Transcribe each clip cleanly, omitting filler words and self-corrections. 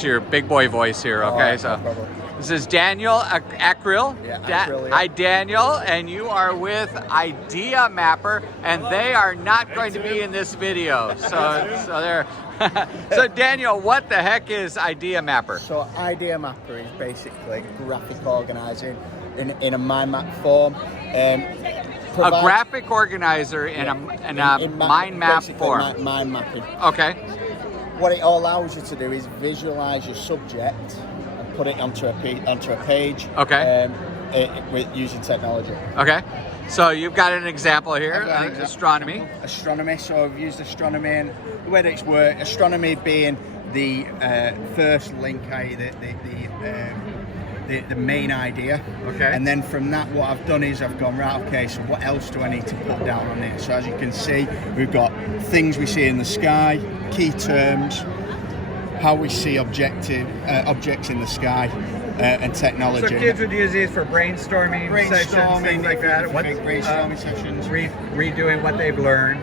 Your big boy voice here, okay? So this is Daniel Akril. Akril, Hi, Daniel, and you are with Idea Mapper, and they are not going to be in this video. So they're so Daniel, what the heck is Idea Mapper? So Idea Mapper is basically graphic organizing in a mind map form. A graphic organizer in a mind map form. Mind mapping. Okay. What it allows you to do is visualize your subject and put it onto a page. Okay. With using technology. Okay. So you've got an example here, astronomy. Astronomy. So I've used astronomy, and the way that it's worked, astronomy being the first link, i.e. the main idea. Okay. And then from that, what I've done is I've gone, right, okay, so what else do I need to put down on it? So as you can see, we've got things we see in the sky, key terms, how we see objects in the sky, and technology. So kids would use these for brainstorming sessions, things like that. Brainstorming sessions. Redoing what they've learned,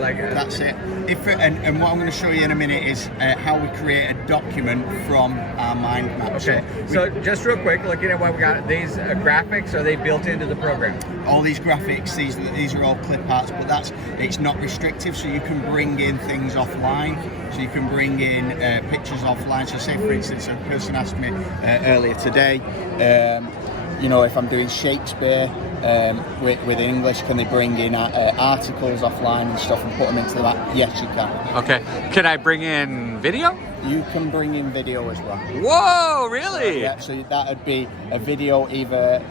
like... That's it. And what I'm going to show you in a minute is how we create a document from our mind map. Okay, so just real quick, looking at what we got, these graphics, are they built into the program? All these graphics, these are all clip arts, but it's not restrictive, so you can bring in things offline. So you can bring in pictures offline. So say, for instance, a person asked me earlier today, if I'm doing Shakespeare with English, can they bring in articles offline and stuff and put them into the map? Yes, you can. Okay. Can I bring in video? You can bring in video as well. Whoa, really? So that would be a video, either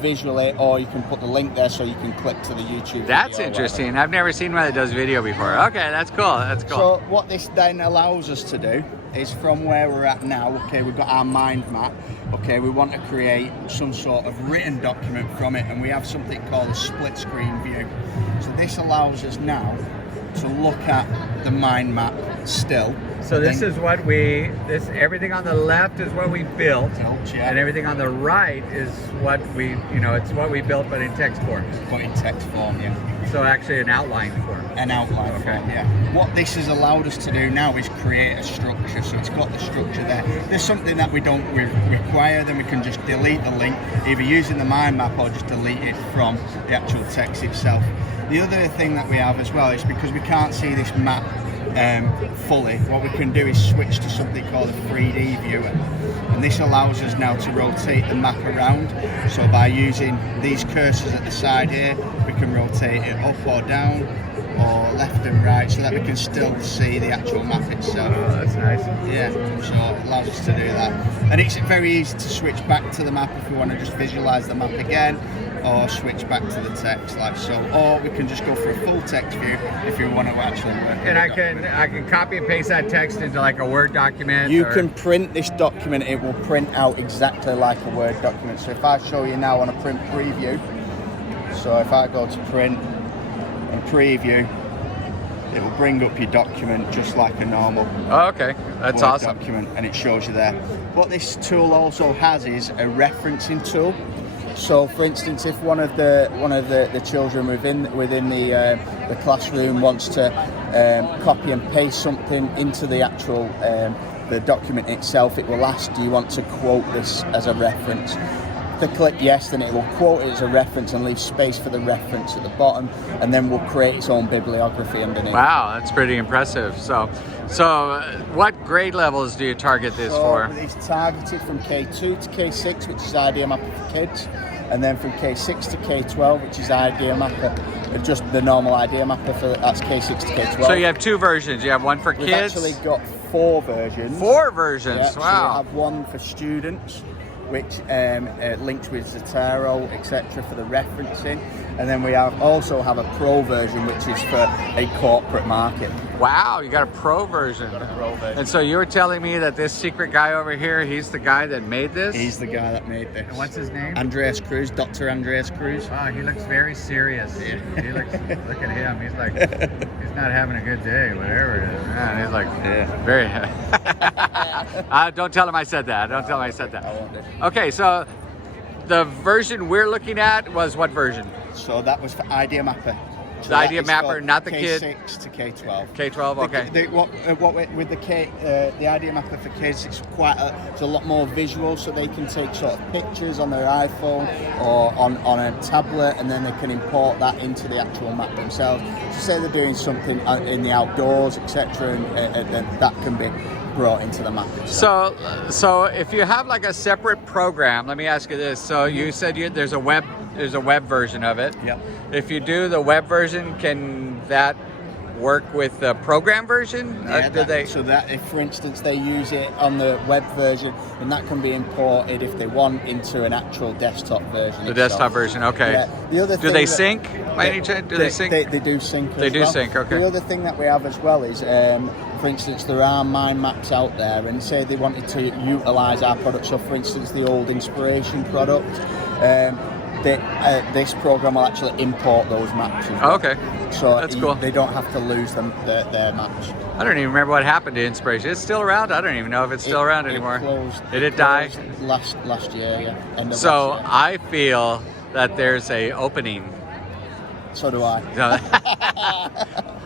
visually, or you can put the link there so you can click to the YouTube. That's interesting. I've never seen one that does video before. Okay, that's cool. That's cool. So what this then allows us to do is, from where we're at now, okay, we've got our mind map. Okay, we want to create some sort of written document from it, and we have something called a split screen view. So this allows us now to look at the mind map still. So this is what everything on the left is what we built, and everything on the right is what it's what we built, but in text form. But in text form, yeah. So actually an outline form. An outline form, yeah. What this has allowed us to do now is create a structure, so it's got the structure there. There's something that we don't require, then we can just delete the link, either using the mind map or just delete it from the actual text itself. The other thing that we have as well is, because we can't see this map fully, what we can do is switch to something called a 3D viewer, and this allows us now to rotate the map around. So by using these cursors at the side here, we can rotate it up or down or left and right, so that we can still see the actual map itself. Oh, that's nice. Yeah, so it allows us to do that, and it's very easy to switch back to the map if we want to just visualize the map again, or switch back to the text like so, or we can just go for a full text view if you want to actually work. And I can copy and paste that text into like a Word document. You can print this document; it will print out exactly like a Word document. So if I show you now on a print preview, so if I go to print and preview, it will bring up your document just like a normal okay, that's Word awesome document, and it shows you there. What this tool also has is a referencing tool. So, for instance, if one of the children within the classroom wants to copy and paste something into the actual the document itself, it will ask, do you want to quote this as a reference? If they click yes, then it will quote it as a reference and leave space for the reference at the bottom, and then will create its own bibliography underneath. Wow, that's pretty impressive. So what grade levels do you target this for? It's targeted from K2 to K6, which is Idea Mapper for kids, and then from K6 to K12, which is Idea Mapper, just the normal Idea Mapper, that's K6 to K12. So you have two versions. You have one for We've kids? We've actually got 4 versions. 4 versions, yeah, wow. So we have one for students, which links with Zotero, etc. for the referencing. And then we also have a pro version, which is for a corporate market. Wow, you got a pro version. Got a pro version. And so you were telling me that this secret guy over here, he's the guy that made this? He's the guy that made this. And what's his name? Andreas Cruz, Dr. Andreas Cruz. Wow, he looks very serious. He looks, look at him. He's like, he's not having a good day, whatever it is. Man, he's like, very... don't tell him I said that. Don't tell him I said that. I won't do. Okay, so the version we're looking at was what version? So that was for Idea Mapper. So The idea that is mapper, for not the kid. K6 to K12. K12, okay. With the idea mapper for kids, it's a lot more visual, so they can take sort of pictures on their iPhone or on a tablet, and then they can import that into the actual map themselves. So say they're doing something in the outdoors, etc., and then that can be brought into the map itself. So if you have like a separate program, let me ask you this. So you said there's a web version of it. Yep. If you do the web version, can that work with the program version? Yeah, so that if, for instance, they use it on the web version, then that can be imported if they want into an actual desktop version. The desktop version, okay. Yeah. The other do thing they sync by any chance? Do they sync? They do sync. They do sync, okay. The other thing that we have as well is, for instance, there are mind maps out there, and say they wanted to utilise our product. So, for instance, the old Inspiration product. This program will actually import those maps as well. Okay. So that's cool. They don't have to lose their maps. I don't even remember what happened to Inspiration. It's still around? I don't even know if it's still around anymore. Did it die? Last year, yeah. So I feel that there's a opening. So do I.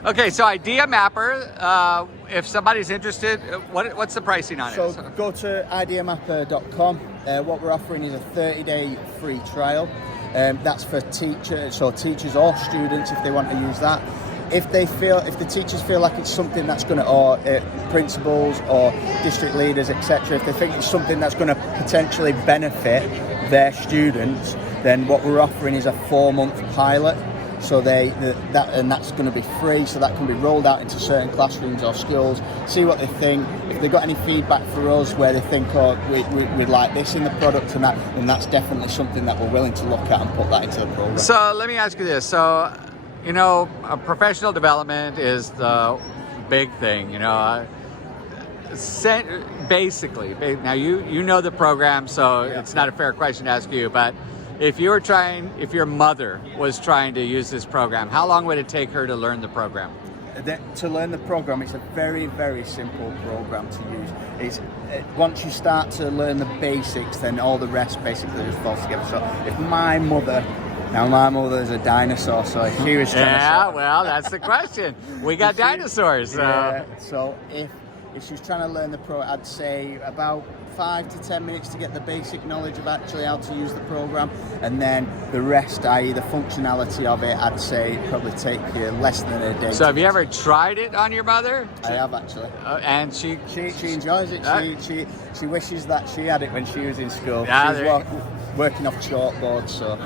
Okay, so Idea Mapper, if somebody's interested, what's the pricing on it? So go to ideamapper.com. What we're offering is a 30-day free trial. That's for teachers or students if they want to use that. If the teachers feel like it's something that's going to, or principals or district leaders, etc., if they think it's something that's going to potentially benefit their students, then what we're offering is a 4-month pilot. So that's going to be free, so that can be rolled out into certain classrooms or schools, see what they think. If they've got any feedback for us where they think, oh, we'd like this in the product and that, then that's definitely something that we're willing to look at and put that into the program. So let me ask you this. So, professional development is the big thing, basically. Now, you know the program, so it's not a fair question to ask you, but if your mother was trying to use this program, how long would it take her to learn the program? To learn the program, it's a very, very simple program to use. Once you start to learn the basics, then all the rest basically just falls together. So if my mother is a dinosaur, so if she was trying to... well, that's the question. We got dinosaurs. So. Yeah, so if she was trying to learn the pro, I'd say about 5 to 10 minutes to get the basic knowledge of actually how to use the program, and then the rest, i.e. the functionality of it, I'd say it'd probably take you less than a day. So have you ever tried it on your mother? I have, actually. And she enjoys it. She wishes that she had it when she was in school. Yeah, she was working off chalkboards, so.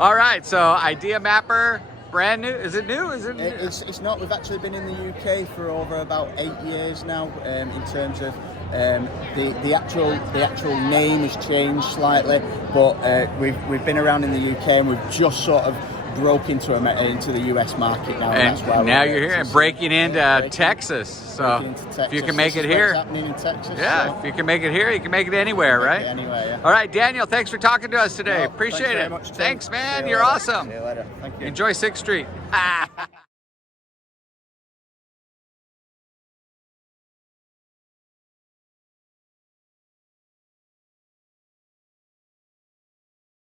All right, so Idea Mapper. Brand new? Is it new? It's not. We've actually been in the UK for over about 8 years now. In terms of the actual name has changed slightly, but we've been around in the UK and we've just sort of broke into the US market now. And that's why now you're here and breaking into Texas. So if you can make it here, happening in Texas. Yeah, if you can make it here, you can make it anywhere, right? Anywhere, yeah. All right, Daniel, thanks for talking to us today. Appreciate it. Much, thanks, man. You're awesome. See you later. Thank you. Enjoy 6th Street.